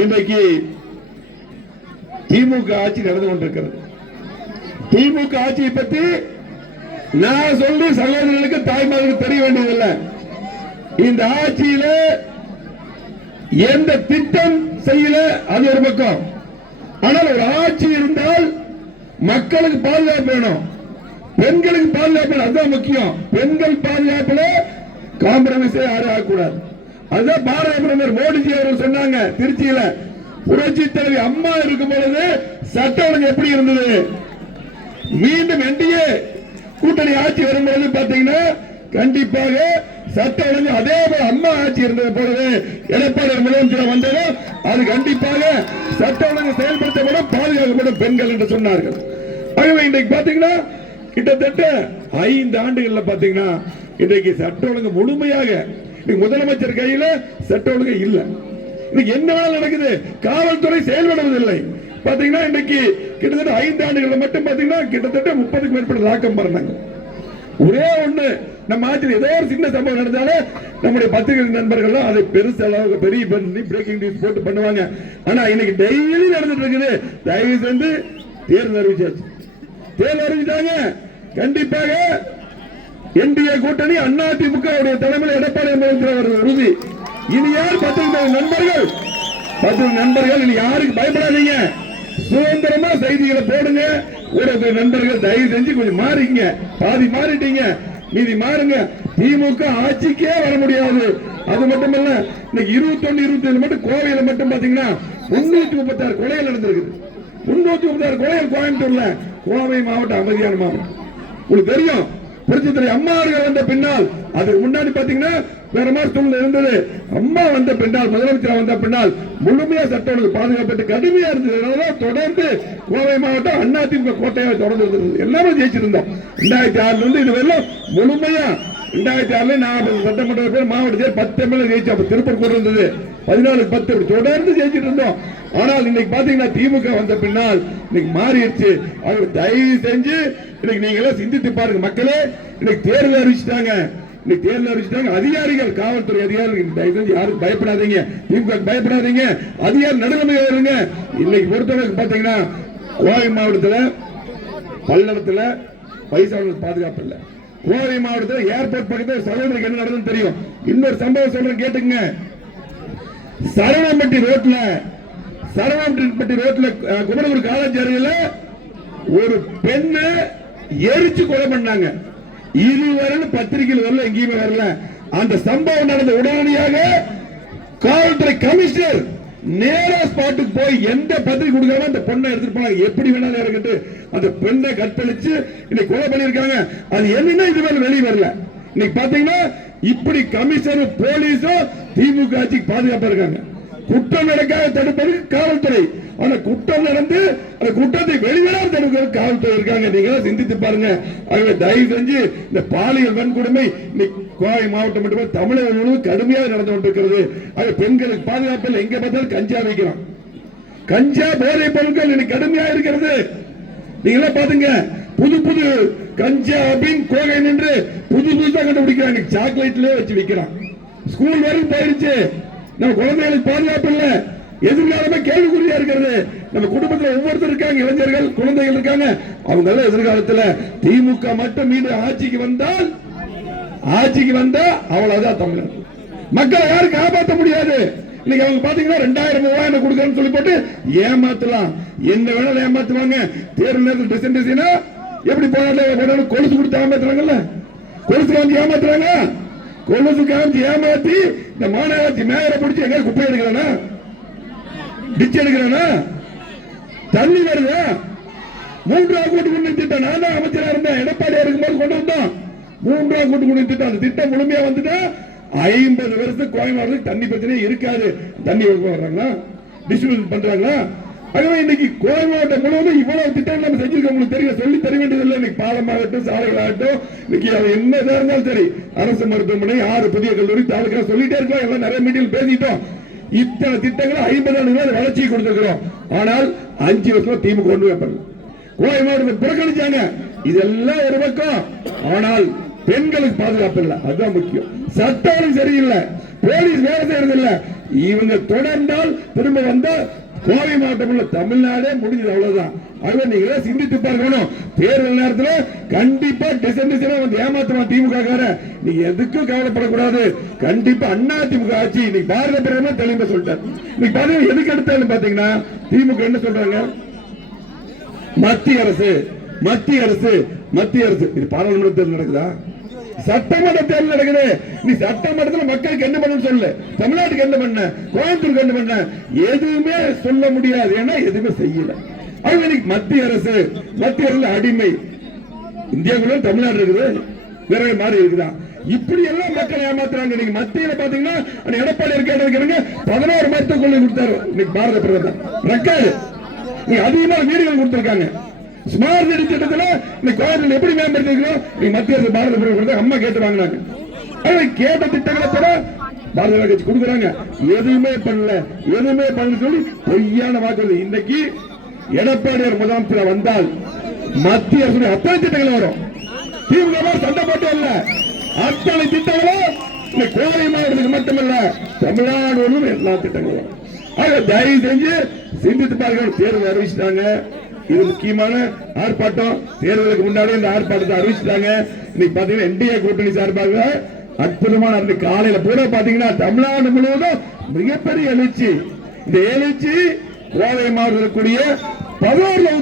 இன்றைக்கு திமுக ஆட்சி நடந்து கொண்டிருக்கிறது. திமுக ஆட்சியை பற்றி நான் சொல்லி சகோதரர்களுக்கு தாய்மார்களுக்கு தெரிய வேண்டியதில்லை. இந்த ஆட்சியில எந்த திட்டம் செய்யல அது ஒரு பக்கம். ஆனால் ஒரு ஆட்சி இருந்தால் மக்களுக்கு பாதுகாப்பு வேணும், பெண்களுக்கு பாதுகாப்பு, அதுதான் முக்கியம். பெண்கள் பாதுகாப்புல காம்ப்ரமைஸ் யாரும் ஆகக்கூடாது. அதுதான் பாரத பிரதமர் மோடிஜி அவர்கள் சொன்னாங்க. திருச்சியில புரட்சி தலைவி அம்மா இருக்கும் பொழுது சட்ட ஒழுங்கு எப்படி இருந்தது? மீண்டும் என்டிஏ கூட்டணி ஆட்சி வரும்பொழுது பாத்தீங்கன்னா கண்டிப்பாக சட்ட ஒழுங்கு அதே போல அம்மா ஆட்சி இருந்தது பொழுது எடப்பாடி முதலமைச்சர் வந்ததும் அது கண்டிப்பாக சட்ட ஒழுங்கு செயல்படுத்தப்படும், பாதுகாக்கப்படும் பெண்கள் என்று சொன்னார்கள். ஆகவே இன்றைக்கு பாத்தீங்கன்னா கிட்டத்தட்ட 5 ஆண்டுகள்ல பாத்தீங்கன்னா இன்றைக்கு சட்ட ஒழுங்கு முழுமையாக முதலமைச்சர் கையில சட்ட ஒழுங்கு இல்ல. இன்னைக்கு என்ன நடக்குது? காவல்துறை செயல்படுவதில்லை. பாத்தீங்கன்னா இன்னைக்கு கிட்டத்தட்ட 5 ஆண்டுகள் மட்டும் பாத்தீங்கன்னா கிட்டத்தட்ட 30க்கும் மேற்பட்ட தாக்கம் பண்ணாங்க. ஒரே ஒண்ணு நம்ம ஆட்சியில் ஏதோ ஒரு சின்ன சம்பவம் நடந்தாலும் நம்முடைய பத்திரிகை நண்பர்கள் அதை பெருசளவுக்கு பெரிய பண்ணி பிரேக்கிங் நியூஸ் போட்டு பண்ணுவாங்க. ஆனா இன்னைக்கு டெய்லி நடந்துட்டு இருக்குது. தயவு செஞ்சு தேர்தல் அறிவிச்சாச்சு, தேர்தல் அறிவிச்சாங்க. கண்டிப்பாக என்டிஏ கூட்டணி அதிமுக தலைமையில் எடப்பாடி முதலமைச்சர் உறுதி. இனி யார் பத்திரிகை நண்பர்கள் இனி யாருக்கு பயப்படாதீங்க, சுதந்திரமா செய்திகளை போடுங்க. ஒரு நண்பர்கள் தயவு செஞ்சு கொஞ்சம் மாறிங்க, பாதி மாறிட்டீங்க, மீதி மாறுங்க. திமுக ஆட்சிக்கே வர முடியாது. அது மட்டுமல்ல, இன்னைக்கு 21, 27 மட்டும் கோவையில மட்டும் பாத்தீங்கன்னா 336 கொலைகள் நடந்திருக்கு. 336 கொலைகள் கோயம்புத்தூர்ல. கோவை மாவட்டம் அமைதியான மாவட்டம். உங்களுக்கு தெரியும், புரட்சித்துறை அம்மா அவர்கள் வந்த பின்னால், அதுக்கு முன்னாடி பாத்தீங்கன்னா வேற மாதிரி சூழ்நிலை இருந்தது. அம்மா வந்த பின்னால், முதலமைச்சர் வந்த பின்னால் முழுமையா சட்ட ஒழுங்கு பாதுகாப்பட்டு கடுமையா இருந்தது. தொடர்ந்து கோவை மாவட்டம் அதிமுக கோட்டையாக தொடர்ந்து இருந்தது. எல்லாமே ஜெயிச்சிருந்தோம். 2006 இருந்து இதுவரையிலும் முழுமையா 2006 நான் சட்டமன்ற பேர் மாவட்ட 10 எம்எல்ஏ ஜெயிச்சு. அப்ப திருப்பூர் இருந்தது 14-10 தொடர்ந்து ஜெயிச்சிட்டு இருந்தோம். ஆனால் இன்னைக்கு பாத்தீங்கன்னா திமுக வந்த பின்னால் இன்னைக்கு மாறிடுச்சு. அவங்க தயவு செஞ்சு இன்னைக்கு நீங்களே சிந்தித்து பாருங்க மக்களே. இன்னைக்கு தேர்தல் அறிவிச்சிட்டாங்க. இன்னைக்கு தேர்தல் அறிவிச்சிட்டாங்க. அதிகாரிகள், காவல்துறை அதிகாரிகள் தயவு செஞ்சு யாரும் பயப்படாதீங்க, திமுக பயப்படாதீங்க, அதிகாரி நடுநிலைமையா இருங்க. இன்னைக்கு பொறுத்தவரைக்கும் பாத்தீங்கன்னா கோவை மாவட்டத்தில் பல்லடத்துல வயசானவர்கள் பாதுகாப்பு இல்லை. கோவை மாவட்டத்தில் ஏர்போர்ட் பக்கத்தில் சகோதரருக்கு என்ன நடந்ததுன்னு தெரியும். இன்னொரு சம்பவம் சொல்றேன் கேட்டுங்க. சரவணம்பட்டி ரோட்ல குமரகுரு காலேஜ் அருகில் ஒரு பெண்ணை எரிச்சு கொலை பண்ணாங்க. இதுவரை பத்திரிகையில் வரல, எங்கேயுமே வரல. அந்த சம்பவம் நடந்த உடனடியாக காவல்துறை கமிஷனர் நேரா ஸ்பாட்டுக்கு போய் எந்த பத்திரிகை கொடுக்காம அந்த பொண்ணை எடுத்துட்டு போனாங்க. எப்படி வேணாலும் இருக்கட்டு அந்த பெண்ணை கற்பழிச்சு இன்னைக்கு கொலை பண்ணிருக்காங்க. அது என்னன்னா இதுவரை வெளியே வரல. இன்னைக்கு பாத்தீங்கன்னா இப்படி கமிஷனர் போலீஸும் திமுக ஆட்சிக்கு பாதுகாப்பா இருக்காங்க. குற்றம் நடக்காத தடுப்பது காவல்துறை. ஆனா குற்றம் நடந்து அந்த குற்றத்தை வெளிவராத தடுக்கிறது காவல்துறை இருக்காங்க. நீங்க சிந்தித்து பாருங்க. ஆகவே தயவு செஞ்சு இந்த பாலியல் வன்கொடுமை கோவை மாவட்டம் மட்டுமே தமிழகம் முழுவதும் கடுமையாக நடந்து கொண்டிருக்கிறது. ஆக பெண்களுக்கு பாதுகாப்பில் எங்க பார்த்தாலும் கஞ்சா வைக்கிறோம். கஞ்சா போதை பொருட்கள் இன்னைக்கு கடுமையாக இருக்கிறது. நீங்களா பாத்துங்க, புது புது கஞ்சா அப்படின்னு கோகை நின்று புதுசா கண்டுபிடிக்கிறாங்க. சாக்லேட்லயே வச்சு விற்கிறான். ஸ்கூல் வரைக்கும் போயிருச்சு. நம்ம குழந்தைகளுக்கு பாதுகாப்பு இல்ல. எதிர்காலமே கேள்விக்குறியா இருக்கிறது. நம்ம குடும்பத்தில் ஒவ்வொருத்தர் இருக்காங்க, இளைஞர்கள், குழந்தைகள் இருக்காங்க. அவங்க எல்லாம் எதிர்காலத்தில் திமுக மட்டும் மீண்டும் ஆட்சிக்கு வந்தா அவ்வளவுதான். தமிழர் மக்களை யாரும் காப்பாற்ற முடியாது. இன்னைக்கு அவங்க பாத்தீங்கன்னா 2000 3000 கொடுக்கறன்னு சொல்லி போட்டு ஏமாத்தலாம். என்ன வேணாலும் ஏமாத்துவாங்க. தேர்தல் நேரத்தில் டிசைனா எப்படி போராட்டம் கொலுசு கொடுத்து ஏமாத்துறாங்கல்ல, கொலுசு காமிச்சு ஏமாத்துறாங்க. கொலுசு காமிச்சு ஏமாத்தி இந்த மாநகராட்சி மேயரை பிடிச்சி எங்க குப்பை எடுக்கிறானா, டிச் எடுக்கிறானா, தண்ணி வருதா? 3ஆம் கூட்டு குடிநீர் திட்டம் நான் தான் அமைச்சரா இருந்தேன். எடப்பாடி இருக்கும்போது கொண்டு வந்தோம் 3ஆம் கூட்டு குடிநீர் திட்டம். அந்த திட்டம் முழுமையா வந்துட்டா 50 வருஷத்துக்கு கோயம்புத்தூருக்கு தண்ணி பிரச்சனை இருக்காது. தண்ணி வர்றாங்களா, டிஸ்ட்ரிபியூஷன் பண்றாங்களா? ஆகவே இன்னைக்கு கோவை மாவட்டம் முழுவதும் இவ்வளவு திட்டம் நம்ம செஞ்சிருக்கோம். உங்களுக்கு தெரியும், சொல்லி தர வேண்டியதில்லை. இன்னைக்கு பாலமாகட்டும், சாலைகளாகட்டும், இன்னைக்கு அது என்னதா இருந்தாலும் சரி, அரசு மருத்துவமனை, 6 புதிய கல்லூரி, தாலுக்கா சொல்லிட்டே இருக்கோம். எல்லாம் நிறைய மீட்டில் பேசிட்டோம். இத்தனை திட்டங்கள் 50 ஆண்டுகள் வளர்ச்சி கொடுத்திருக்கிறோம். ஆனால் 5 வருஷம் திமுக கொண்டு வைப்பாங்க. கோவை மாவட்டத்தை புறக்கணிச்சாங்க. இதெல்லாம் ஒரு பக்கம். ஆனால் பெண்களுக்கு பாதுகாப்பு இல்லை, அதுதான் முக்கியம். சட்டம் சரியில்லை, போலீஸ் வேலை செய்யறது இல்ல, இவங்க தொடர்ந்தால் திரும்ப வந்த கோவை மாவட்டம் உள்ள தமிழ்நாடே முடிஞ்சது, அவ்வளவுதான். ஆகவே நீங்க சிந்தித்து பார்க்கணும். தேர்தல் நேரத்தில் கண்டிப்பா டிசைன் வந்து ஏமாத்துவான் திமுக கார. நீங்க எதுக்கும் கவலைப்படக்கூடாது. கண்டிப்பா அண்ணா திமுக ஆட்சி இன்னைக்கு பாரத பிரதமர் தெளிவா சொல்லிட்டார். இன்னைக்கு பாத்தீங்கன்னா எதுக்கு எடுத்தாலும் பாத்தீங்கன்னா திமுக என்ன சொல்றாங்க, மத்திய அரசு மத்திய அரசு மத்திய அரசு. இது பாராளுமன்ற தேர்தல் நடக்குதா, சட்டமன்ற தேர்தல் நடக்குது. நீ சட்டமன்றத்தில் மக்களுக்கு என்ன பண்ணு சொல்லு, தமிழ்நாட்டுக்கு என்ன பண்ண, கோயம்புத்தூருக்கு என்ன பண்ண, எதுவுமே சொல்ல முடியாது. ஏன்னா எதுவுமே செய்யல. மத்திய அரசு மத்திய அரசு அடிமை. இந்தியாவுக்குள்ள தமிழ்நாடு இருக்குது, வேற மாறி இருக்குதா? இப்படி எல்லாம் மக்கள் ஏமாத்துறாங்க. நீங்க மத்தியில பாத்தீங்கன்னா எடப்பாடி இருக்க 11 மருத்துவக் கொள்கை கொடுத்தாரு இன்னைக்கு பாரத பிரதமர். ரெக்கார்டு நீ அதிகமா வீடுகள் கொடுத்திருக்காங்க. ஸ்மார்ட் சிட்டி திட்டத்தில் இந்த கோயில் எப்படி மேம்படுத்திருக்கிறோம், நீ மத்திய அரசு பாரத பிரதமர் அம்மா கேட்டு வாங்கினாங்க. கேட்ட திட்டங்களை கூட பாரதிய கட்சி கொடுக்குறாங்க. எதுவுமே பண்ணல, எதுவுமே பண்ணல சொல்லி பொய்யான வாக்குறுதி. இன்னைக்கு எடப்பாடியார் முதலமைச்சர் வந்தால் மத்திய அரசு அத்தனை திட்டங்கள் வரும். திமுக சண்டை போட்டு இல்ல, அத்தனை திட்டங்களும் இந்த கோவை மாவட்டத்துக்கு மட்டுமல்ல தமிழ்நாடு எல்லா திட்டங்களும். தயவு செஞ்சு சிந்தித்து பாருங்க. தேர்தல் அறிவிச்சிட்டாங்க, இது முக்கியமான ஆர்ப்பாட்டம். தேர்தலுக்கு முன்னாடி இந்த ஆர்ப்பாட்டத்தை அறிவிச்சிட்டாங்க. இன்னைக்கு பாத்தீங்கன்னா என்டிஏ கூட்டணி சார்பாக அற்புதமான காலையில பூரா பாத்தீங்கன்னா தமிழ்நாடு முழுவதும் மிகப்பெரிய எழுச்சி. இந்த எழுச்சி கோவை மாவட்டக்கூடிய 11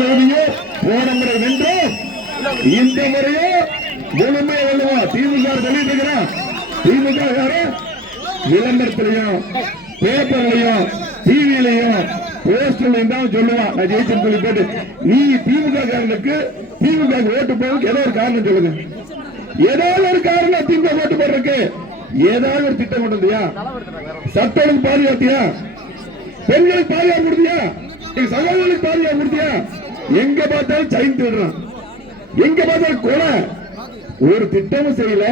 தொகுதியும் போன முறை வென்றோம், இந்த முறையும் முழுமையை வெல்லுவோம். திமுக சொல்லிட்டு இருக்கிறான். திமுக விளம்பரத்திலையும் பேப்பர்லையும் டிவிலையும் போஸ்டர்லையும் தான் சொல்லுவான் நான் ஜெயிச்சேன்னு சொல்லி போட்டு. நீ திமுக காரனுக்கு திமுக ஓட்டு போறதுக்கு ஏதோ ஒரு காரணம் சொல்லுங்க. ஏதாவது ஒரு காரணம் திமுக ஓட்டு போடுறதுக்கு ஏதாவது ஒரு திட்டம் கொண்டு வந்தியா? சட்டங்களுக்கு பாதுகாத்தியா? பெண்களுக்கு பாதுகாப்பு கொடுத்தியா? எங்க சகோதரர்களுக்கு பாதுகாப்பு கொடுத்தியா? எங்க பார்த்தாலும் சைன் திருடுறான், எங்க பார்த்தாலும் கொலை. ஒரு திட்டமும் செய்யல,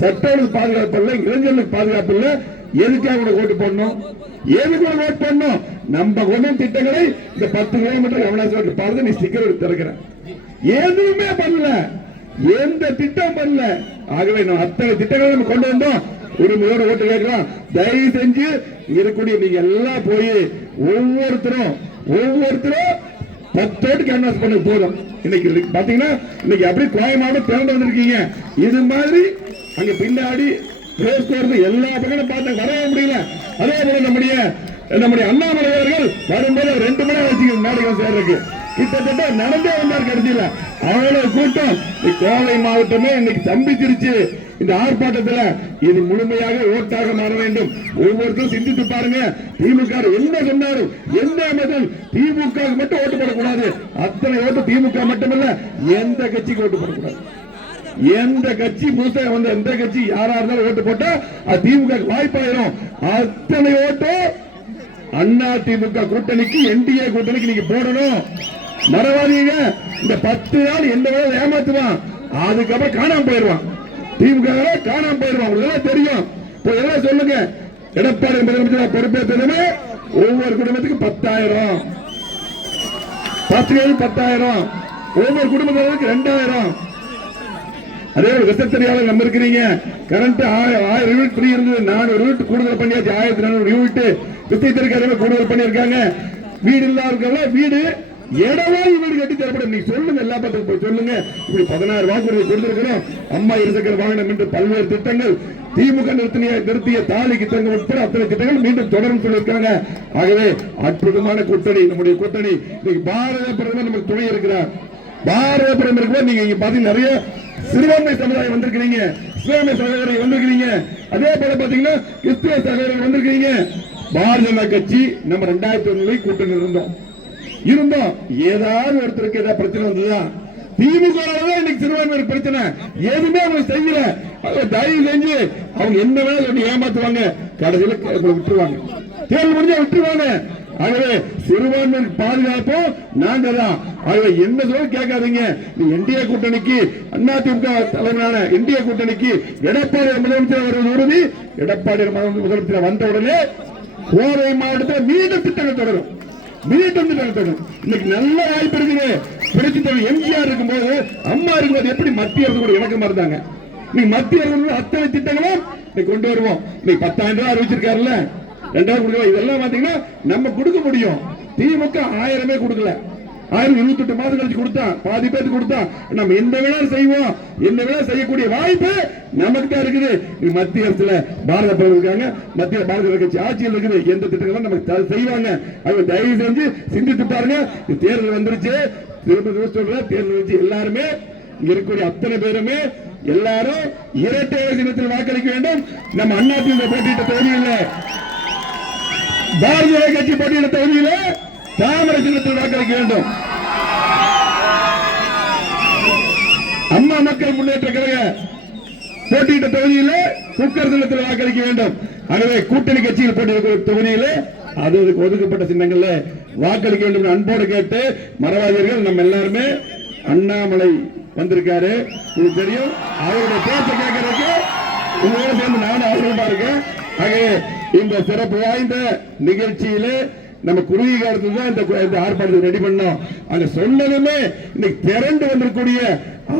சட்டங்களுக்கு பாதுகாப்பு இல்ல, இளைஞர்களுக்கு பாதுகாப்பு இல்ல. எதுக்காக ஓட்டு போடணும்? எதுக்கு ஓட்டு போடணும்? நம்ம கொண்டு திட்டங்களை இந்த 10 கிலோமீட்டர் கவனம் பார்த்து நீ ஸ்டிக்கர் எடுத்து திறக்கிற. எதுவுமே பண்ணல, எந்த திட்டம் பண்ணல. ஆகவே நம்ம அத்தனை திட்டங்களை நம்ம கொண்டு வந்தோம். உரிமையோடு ஓட்டு கேட்கிறோம். தயவு செஞ்சு இருக்கக்கூடிய நீங்க எல்லாம் போய் ஒவ்வொருத்தரும் 10 ஓட்டு கேன்வாஸ் பண்ண போதும். இன்னைக்கு பாத்தீங்கன்னா இன்னைக்கு அப்படி கோயமாவட்டம் திறந்து வந்திருக்கீங்க. இது மாதிரி அங்க பின்னாடி எல்லா பக்கம் பார்த்து வரவே முடியல. அதே போல நம்முடைய அண்ணாமலை அவர்கள் வரும்போது 2 மணி நேரம் நாடகம் சேர்றதுக்கு கிட்டத்தட்ட நடந்தே வந்தார். கடைசியில அவ்வளவு கூட்டம் கோவை மாவட்டமே இன்னைக்கு தம்பிச்சிருச்சு. இந்த ஆர்ப்பாட்டத்தில் இது முழுமையாக ஓட்டாக மாற வேண்டும். ஒவ்வொருத்தரும் சிந்தித்து பாருங்க. திமுக என்ன சொன்னாலும் எந்த அமைச்சர் திமுக மட்டும் ஓட்டு போடக்கூடாது. அத்தனை ஓட்டு திமுக மட்டுமல்ல, எந்த கட்சிக்கு ஓட்டு போடக்கூடாது. எந்த கட்சி புதுசா வந்த எந்த கட்சி யாரா இருந்தாலும் ஓட்டு போட்டா அது திமுக வாய்ப்பாயிரும். அத்தனை ஓட்டு அண்ணா திமுக கூட்டணிக்கு, என்டிஏ கூட்டணிக்கு நீங்க போடணும். மறவாதீங்க. இந்த 10 நாள் எந்த வேலை ஏமாத்துவான், அதுக்கப்புறம் காணாம போயிடுவான். திமுக காணாம போயிடுவான். உங்களுக்கு தெரியும். இப்போ எல்லாம் சொல்லுங்க. எடப்பாடி முதலமைச்சர் பொறுப்பேற்றதுமே ஒவ்வொரு குடும்பத்துக்கு 10,000, 10,000, ஒவ்வொரு குடும்பத்தினருக்கு 2,000. அதே ஒரு விசத்தறியாளர் நம்ம இருக்கிறீங்க. கரண்ட் 1000 யூனிட் ஃப்ரீ இருந்தது, 400 யூனிட் கூடுதல் பண்ணியாச்சு. 1400 யூனிட் விசைத்தறிக்காரங்க கூடுதல் பண்ணியிருக்காங்க. வீடு இல்லாதவங்க வீடு இடவாய் வீடு கட்டி தரப்படும். நீங்க சொல்லுங்க, எல்லா பக்கத்துக்கும் போய் சொல்லுங்க. இப்படி 16 வாக்குறுதி கொடுத்திருக்கிறோம். அம்மா இருசக்கர வாகனம் என்று பல்வேறு திட்டங்கள், திமுக நிறுத்திய தாலி திட்டங்கள் உட்பட அத்தனை திட்டங்கள் மீண்டும் தொடரும் சொல்லியிருக்காங்க. ஆகவே அற்புதமான கூட்டணி நம்முடைய கூட்டணி. இன்னைக்கு பாரத பிரதமர் நமக்கு துணை இருக்கிறார். பாரத பிரதமருக்கு நீங்க இங்க பாத்தீங்கன்னா நிறைய சிறுபான்மை சமுதாயம் வந்திருக்கிறீங்க, இஸ்லாமிய சகோதரர்கள் வந்திருக்கிறீங்க, அதே போல பாத்தீங்கன்னா கிறிஸ்துவ சகோதரர்கள் வந்திருக்கிறீங்க. பாரதிய ஜனதா கட்சி நம்ம 2001 கூட்டணி இருந்தோம். ஏதாவது ஒருத்தருக்கு ஏதாவது பிரச்சனை வந்ததுதான் திமுக இன்னைக்கு சிறுபான்மையினர் பிரச்சனை எதுவுமே அவங்க செய்யல. தயவு செஞ்சு அவங்க என்ன வேலை சொல்லி ஏமாத்துவாங்க, கடைசியில் விட்டுருவாங்க, தேர்தல் முடிஞ்சா விட்டுருவாங்க. ஆகவே சிறுபான்மையினர் பாதுகாப்பும் நாங்க தான். ஆகவே என்ன சொல்ல கேட்காதீங்க. நீ என்டிஏ கூட்டணிக்கு, அதிமுக தலைமையிலான என்டிஏ கூட்டணிக்கு எடப்பாடி முதலமைச்சர் வருவது உறுதி. எடப்பாடி முதலமைச்சர் வந்த உடனே கோவை மாவட்டத்தில் மீண்டும் திட்டங்கள் தொடரும். இன்னைக்கு நல்ல வாய்ப்பு இருக்குது. புரட்சி தலைவர் எம்ஜிஆர் இருக்கும்போது, அம்மா இருக்கும்போது எப்படி மத்திய அரசு கூட இணக்கமா இருந்தாங்க. நீ மத்திய அரசு அத்தனை திட்டங்களும் கொண்டு வருவோம். 10,000 ரூபாய் அறிவிச்சிருக்காருல்ல, 2000 கொடுக்க, இதெல்லாம் பாத்தீங்கன்னா நம்ம கொடுக்க முடியும். திமுக 1000 கொடுக்கல, 1028 மாதம் கழிச்சு கொடுத்தா, பாதி பேருக்கு கொடுத்தா. நம்ம எந்த வேணா செய்வோம், எந்த வேணா செய்யக்கூடிய வாய்ப்பு நமக்கு தான் இருக்குது. மத்திய அரசுல பாரத பிரதமர் இருக்காங்க, மத்திய பாரத கட்சி ஆட்சியில் இருக்குது, எந்த திட்டங்களும் நமக்கு செய்வாங்க. அவங்க தயவு செஞ்சு சிந்தித்து பாருங்க. தேர்தல் வந்துருச்சு, திரும்ப சொல்ற தேர்தல் வச்சு எல்லாருமே இங்க இருக்கக்கூடிய அத்தனை பேருமே எல்லாரும் இரட்டை சின்னத்தில் வாக்களிக்க வேண்டும். நம்ம அதிமுக போட்டியிட்ட தொகுதியில், பாரதிய கட்சி போட்டியிட்ட தொகுதியில் தாமரை சின்னத்தில் வாக்களிக்க வேண்டும். அம்மா மக்கள் முன்னேற்ற கழக போட்டியிட்ட தொகுதியில் குக்கர் சின்னத்தில் வாக்களிக்க வேண்டும். ஆகவே கூட்டணி கட்சியில் போட்டியிட்ட தொகுதியில் அதுக்கு ஒதுக்கப்பட்ட சின்னங்கள்ல வாக்களிக்க வேண்டும் அன்போடு கேட்டு, மறவாதீர்கள். நம்ம எல்லாருமே அண்ணாமலை வந்திருக்காரு, உங்களுக்கு தெரியும். அவருடைய பேச்சை கேட்கறதுக்கு உங்களோட சேர்ந்து நானும் ஆர்வமா இருக்கேன். ஆகவே இந்த சிறப்பு வாய்ந்த நிகழ்ச்சியில நம்ம குறுகிய காலத்துல தான் இந்த ஆர்ப்பாட்டத்தை ரெடி பண்ணோம். அங்க சொன்னதுமே இன்னைக்கு திரண்டு வந்திருக்கூடிய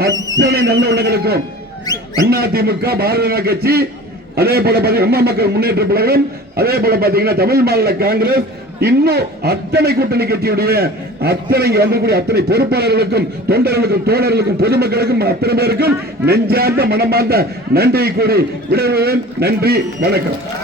அத்தனை நல்ல உள்ளங்களுக்கும் அதிமுக, பாரதிய ஜனதா கட்சி, அதே போல அம்மா மக்கள் முன்னேற்ற கழகம், அதே போல பாத்தீங்கன்னா தமிழ் மாநில காங்கிரஸ், இன்னும் அத்தனை கூட்டணி கட்சியுடைய அத்தனை வந்திருக்கூடிய அத்தனை பொறுப்பாளர்களுக்கும், தொண்டர்களுக்கும், தோழர்களுக்கும், பொதுமக்களுக்கும், அத்தனை பேருக்கும் நெஞ்சார்ந்த மனமார்ந்த நன்றியை கூறி விடைபெறுவேன். நன்றி, வணக்கம்.